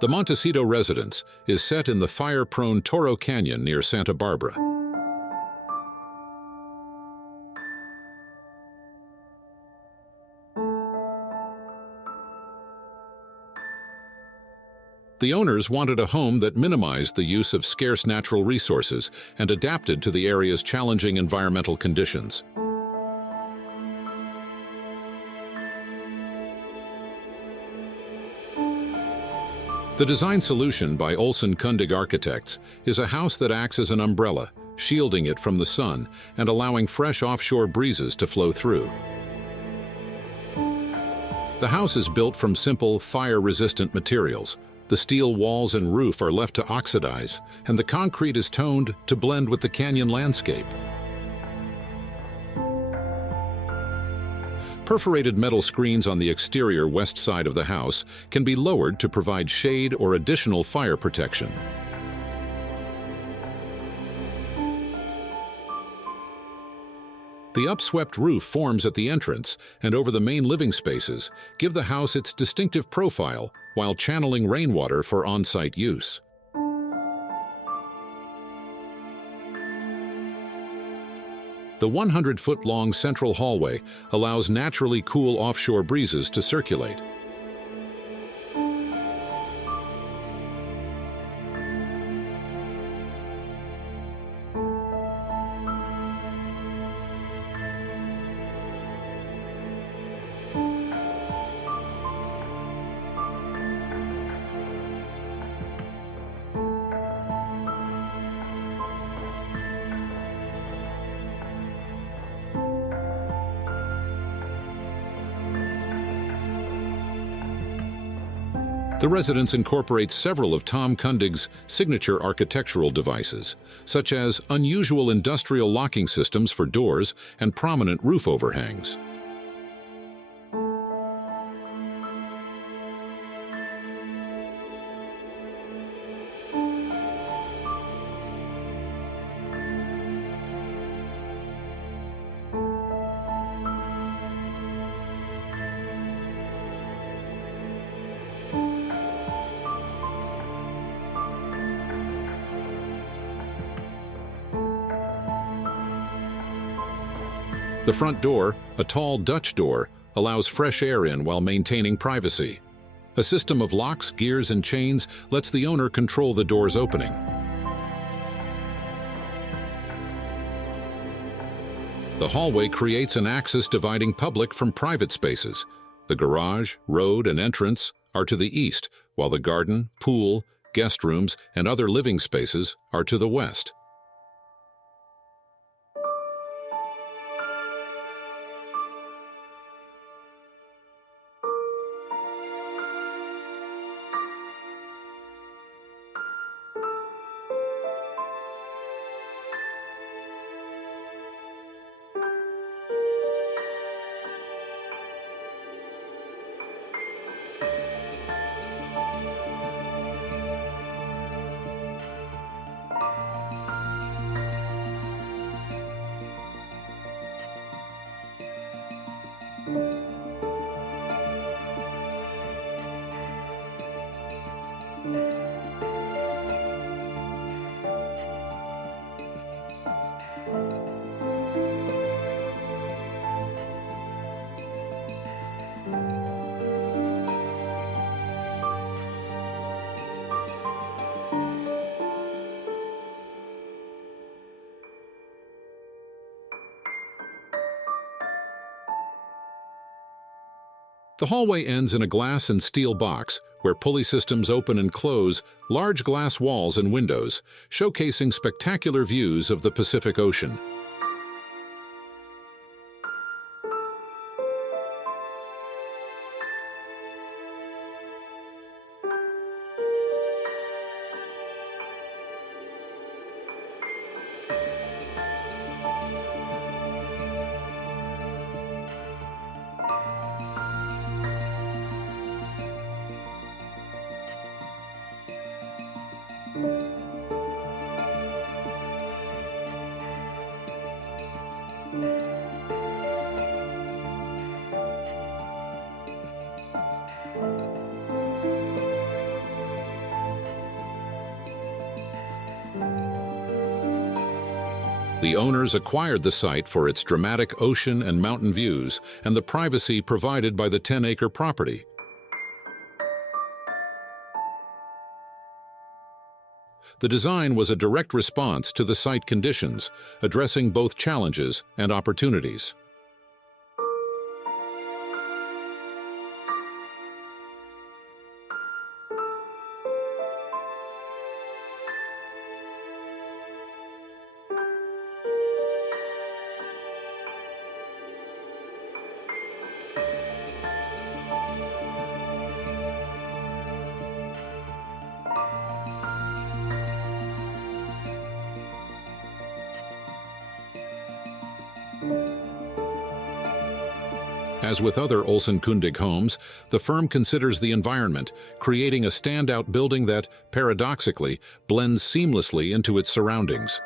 The Montecito Residence is set in the fire-prone Toro Canyon near Santa Barbara. The owners wanted a home that minimized the use of scarce natural resources and adapted to the area's challenging environmental conditions. The design solution by Olson Kundig Architects is a house that acts as an umbrella, shielding it from the sun and allowing fresh offshore breezes to flow through. The house is built from simple, fire-resistant materials. The steel walls and roof are left to oxidize, and the concrete is toned to blend with the canyon landscape. Perforated metal screens on the exterior west side of the house can be lowered to provide shade or additional fire protection. The upswept roof forms at the entrance and over the main living spaces give the house its distinctive profile while channeling rainwater for on-site use. The 100-foot-long central hallway allows naturally cool offshore breezes to circulate. The residence incorporates several of Tom Kundig's signature architectural devices, such as unusual industrial locking systems for doors and prominent roof overhangs. The front door, a tall Dutch door, allows fresh air in while maintaining privacy. A system of locks, gears, and chains lets the owner control the door's opening. The hallway creates an axis dividing public from private spaces. The garage, road, and entrance are to the east, while the garden, pool, guest rooms, and other living spaces are to the west. The hallway ends in a glass and steel box, where pulley systems open and close large glass walls and windows, showcasing spectacular views of the Pacific Ocean. The owners acquired the site for its dramatic ocean and mountain views and the privacy provided by the 10-acre property. The design was a direct response to the site conditions, addressing both challenges and opportunities. As with other Olson Kundig homes, the firm considers the environment, creating a standout building that, paradoxically, blends seamlessly into its surroundings.